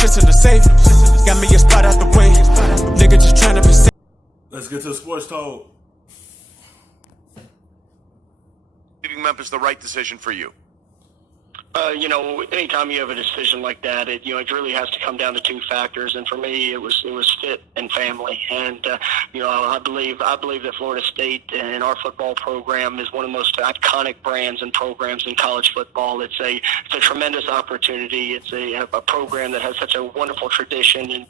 shit's in the safe. Got me a spot out the way. Nigga just tryna be safe. Let's get to the sports talk. Leaving Memphis the right decision for you? Anytime you have a decision like that, it really has to come down to two factors. And for me, it was fit and family. And I believe that Florida State and our football program is one of the most iconic brands and programs in college football. It's a tremendous opportunity. It's a program that has such a wonderful tradition. And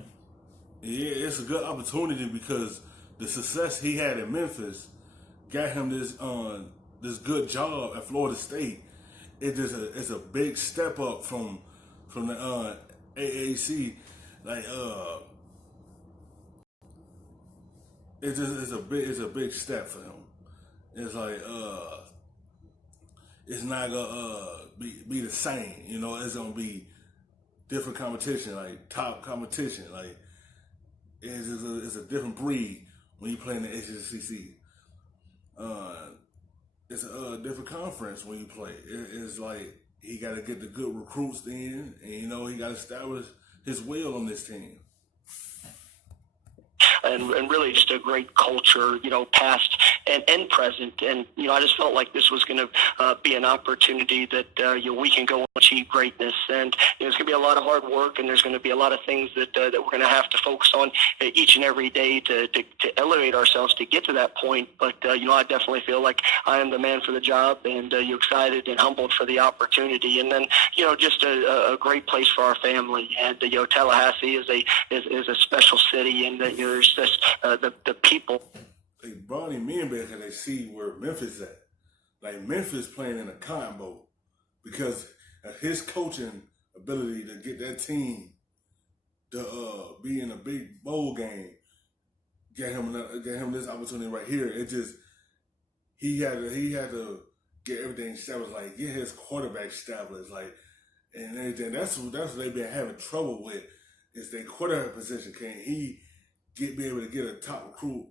yeah, it's a good opportunity because the success he had in Memphis got him this good job at Florida State. It's a big step up from the AAC. Like it's a big step for him. It's like it's not gonna be the same. It's gonna be different competition, like top competition. Like it's a different breed when you play in the ACC. It's a different conference when you play. It's like he got to get the good recruits in, and he got to establish his will on this team. And really just a great culture, past and present. And, I just felt like this was going to be an opportunity that, we can go and achieve greatness. And it's going to be a lot of hard work, and there's going to be a lot of things that we're going to have to focus on each and every day to elevate ourselves to get to that point. But, I definitely feel like I am the man for the job, and you're excited and humbled for the opportunity. And then, just a great place for our family. And, Tallahassee is a special city, and there's just the people. They brought him in because they see where Memphis is at. Like Memphis playing in a Cotton Bowl because of his coaching ability to get that team to be in a big bowl game. Get him this opportunity right here. It just he had to get everything established, like get his quarterback established, like and everything. That's what they've been having trouble with is their quarterback position. Can he be able to get a top recruit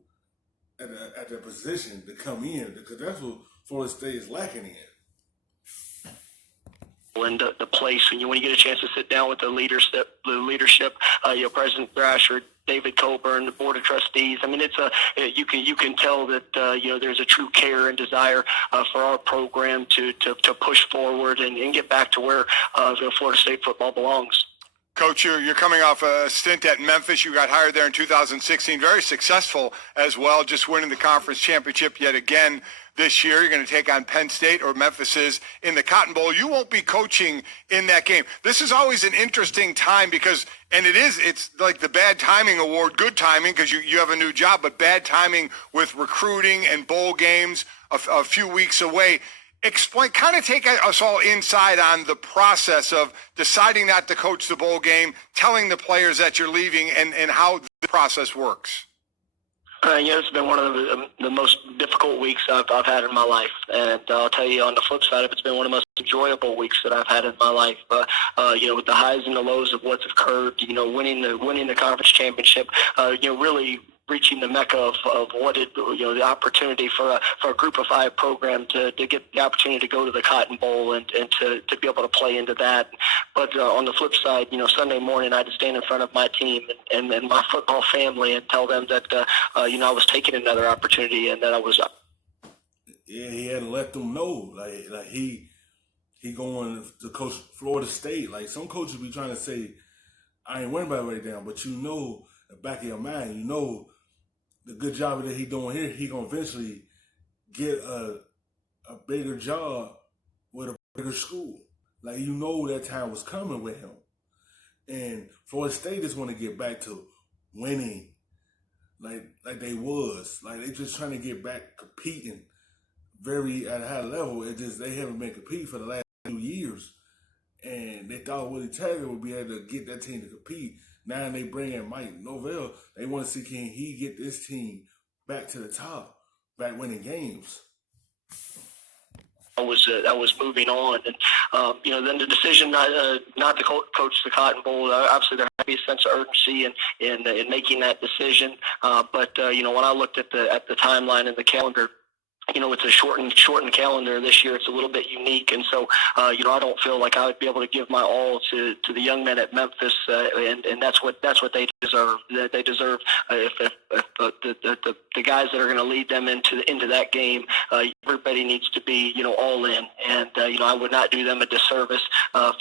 at that position to come in, because that's what Florida State is lacking in. And the place when you get a chance to sit down with the leadership, President Thrasher, David Coburn, the board of trustees. I mean, you can tell that there's a true care and desire for our program to push forward and get back to where Florida State football belongs. Coach, you're coming off a stint at Memphis. You got hired there in 2016. Very successful as well, just winning the conference championship yet again this year. You're going to take on Penn State, or Memphis is, in the Cotton Bowl. You won't be coaching in that game. This is always an interesting time because, and it's like the bad timing award, good timing because you have a new job, but bad timing with recruiting and bowl games a few weeks away. Explain, kind of take us all inside on the process of deciding not to coach the bowl game, telling the players that you're leaving, and how the process works. It's been one of the most difficult weeks I've had in my life. And I'll tell you, on the flip side of it, it's been one of the most enjoyable weeks that I've had in my life. With the highs and the lows of what's occurred, winning the conference championship, really reaching the mecca of what the opportunity for a group of five program to get the opportunity to go to the Cotton Bowl and to be able to play into that. But on the flip side, Sunday morning I had to stand in front of my team and my football family and tell them that I was taking another opportunity and that I was. Yeah, he had to let them know, like he going to coach Florida State. Like some coaches be trying to say, I ain't worried about it right now, but in the back of your mind, the good job that he doing here, he gonna eventually get a bigger job with a bigger school. Like that time was coming with him, and Florida State just want to get back to winning, like they was. Like they just trying to get back competing very at a high level. They haven't been competing for the last few years, and they thought Willie Taggart would be able to get that team to compete. Now they bring in Mike Norvell. They want to see can he get this team back to the top, back winning games. I was moving on, and then the decision not to coach the Cotton Bowl. Obviously, there had to be a sense of urgency in making that decision. But when I looked at the timeline and the calendar, it's a shortened calendar this year. It's a little bit unique, and so I don't feel like I would be able to give my all to the young men at Memphis, and that's what they deserve. They deserve if the guys that are going to lead them into that game. Everybody needs to be all in, and I would not do them a disservice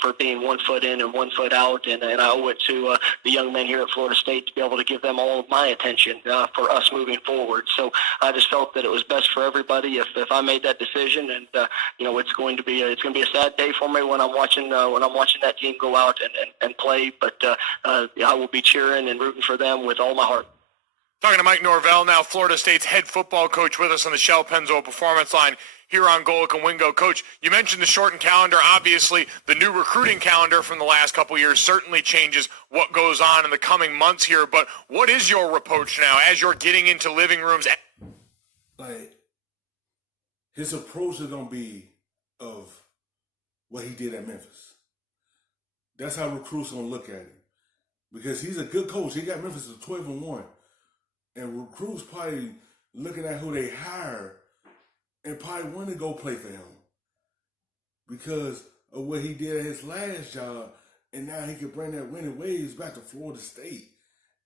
for being 1 foot in and 1 foot out, and I owe it to the young men here at Florida State to be able to give them all of my attention for us moving forward. So I just felt that it was best for everybody if I made that decision, and it's going to be a sad day for me when I'm watching that team go out and play, but I will be cheering and rooting for them with all my heart. Talking to Mike Norvell, now Florida State's head football coach, with us on the Shell Pennzoil Performance Line here on Golic and Wingo. Coach, you mentioned the shortened calendar. Obviously, the new recruiting calendar from the last couple of years certainly changes what goes on in the coming months here, but what is your approach now as you're getting into living rooms? His approach is going to be of what he did at Memphis. That's how recruits going to look at him. Because he's a good coach. He got Memphis to 12-1. And recruits probably looking at who they hire and probably want to go play for him because of what he did at his last job. And now he can bring that winning ways back to Florida State.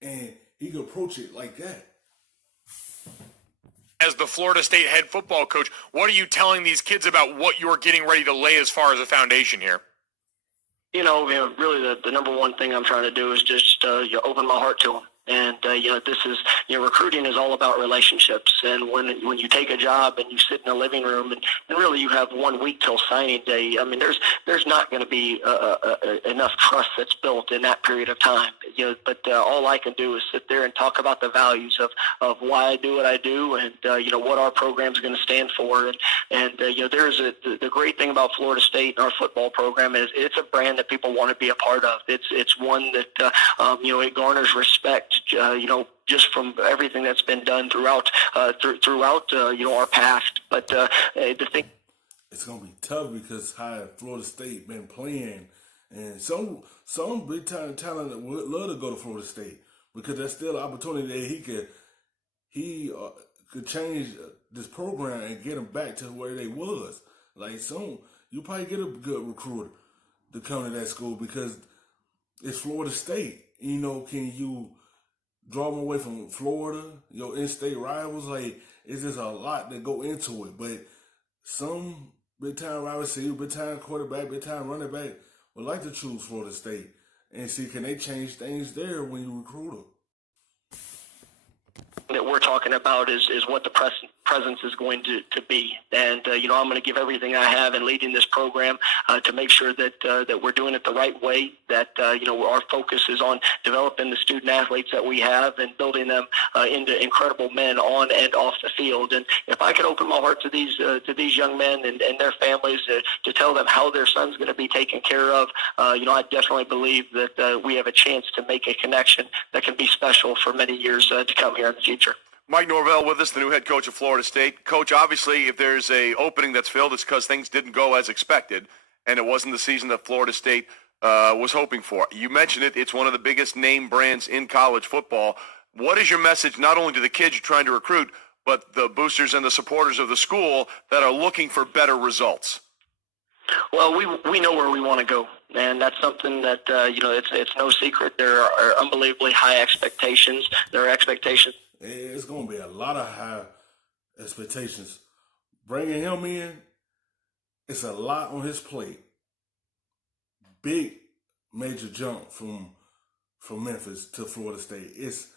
And he can approach it like that. As the Florida State head football coach, what are you telling these kids about what you're getting ready to lay as far as a foundation here? Really the number one thing I'm trying to do is just open my heart to them. And, this is, recruiting is all about relationships. And when you take a job and you sit in a living room and really you have 1 week till signing day, I mean, there's not going to be enough trust that's built in that period of time. But all I can do is sit there and talk about the values of why I do what I do and, what our program is going to stand for. And the great thing about Florida State and our football program is it's a brand that people want to be a part of. It's one that, it garners respect. Just from everything that's been done throughout our past. But the thing, it's gonna be tough because how Florida State been playing, and some big time talent that would love to go to Florida State because there's still an opportunity that he could change this program and get them back to where they was. Like you probably get a good recruiter to come to that school because it's Florida State. Can you draw them away from Florida, your in-state rivals? Like, it's just a lot that go into it. But some big-time wide receiver, big-time quarterback, big-time running back would like to choose Florida State and see, can they change things there when you recruit them? That we're talking about is what the presence is going to be, and I'm going to give everything I have in leading this program to make sure that we're doing it the right way. That our focus is on developing the student athletes that we have and building them into incredible men on and off the field. And if I could open my heart to these young men and their families to tell them how their son's going to be taken care of, I definitely believe that we have a chance to make a connection that can be special for many years to come here in the future. Mike Norvell with us, the new head coach of Florida State. Coach, obviously, if there's a opening that's filled, it's because things didn't go as expected, and it wasn't the season that Florida State was hoping for. You mentioned it. It's one of the biggest name brands in college football. What is your message not only to the kids you're trying to recruit, but the boosters and the supporters of the school that are looking for better results? Well, we know where we want to go, and that's something that it's no secret. There are unbelievably high expectations. There are expectations. It's going to be a lot of high expectations. Bringing him in, it's a lot on his plate. Big major jump from Memphis to Florida State. It's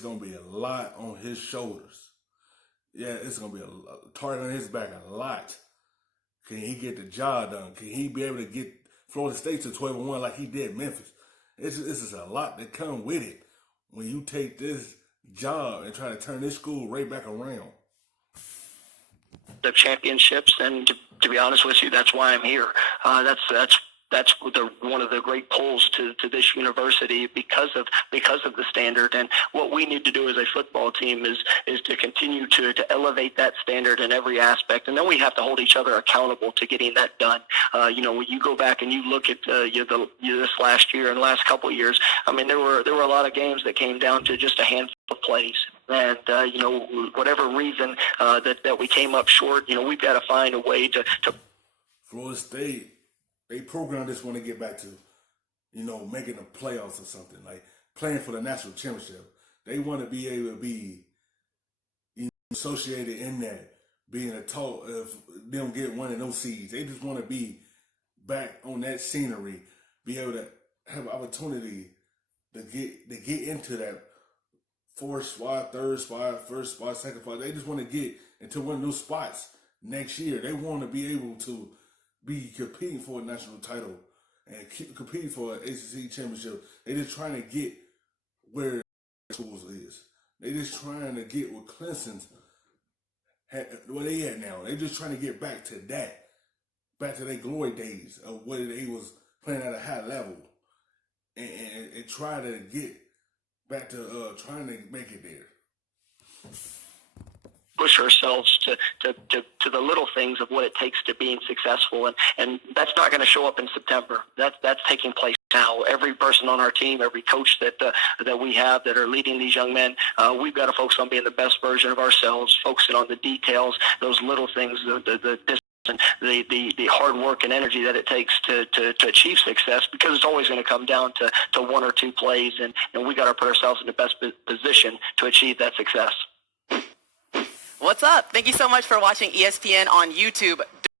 going to be a lot on his shoulders. Yeah, it's going to be a target on his back a lot. Can he get the job done? Can he be able to get Florida State to 12-1 like he did Memphis? It's just a lot that come with it when you take this job and try to turn this school right back around. The championships, and to be honest with you, that's why I'm here. That's one of the great pulls to this university because of the standard. And what we need to do as a football team is to continue to elevate that standard in every aspect. And then we have to hold each other accountable to getting that done. When you go back and you look at this last year and the last couple of years, I mean, there were a lot of games that came down to just a handful of plays. And, whatever reason that we came up short, we've got to find a way to Florida State, they program just want to get back to, making the playoffs or something, like playing for the national championship. They want to be able to be associated in that, being a talk of them get one of those seeds. They just want to be back on that scenery, be able to have opportunity to get into that fourth spot, third spot, first spot, second spot. They just want to get into one of those spots next year. They want to be able to be competing for a national title and competing for an ACC championship. They just trying to get where schools is. They just trying to get what Clemson's where they at now. They just trying to get back to that, back to their glory days of where they was playing at a high level, and try to get back to trying to make it there. Push ourselves to the little things of what it takes to being successful, and that's not going to show up in September. That's taking place now. Every person on our team, every coach that we have that are leading these young men, we've got to focus on being the best version of ourselves, focusing on the details, those little things, the hard work and energy that it takes to achieve success, because it's always going to come down to one or two plays, and we got to put ourselves in the best position to achieve that success. What's up? Thank you so much for watching ESPN on YouTube.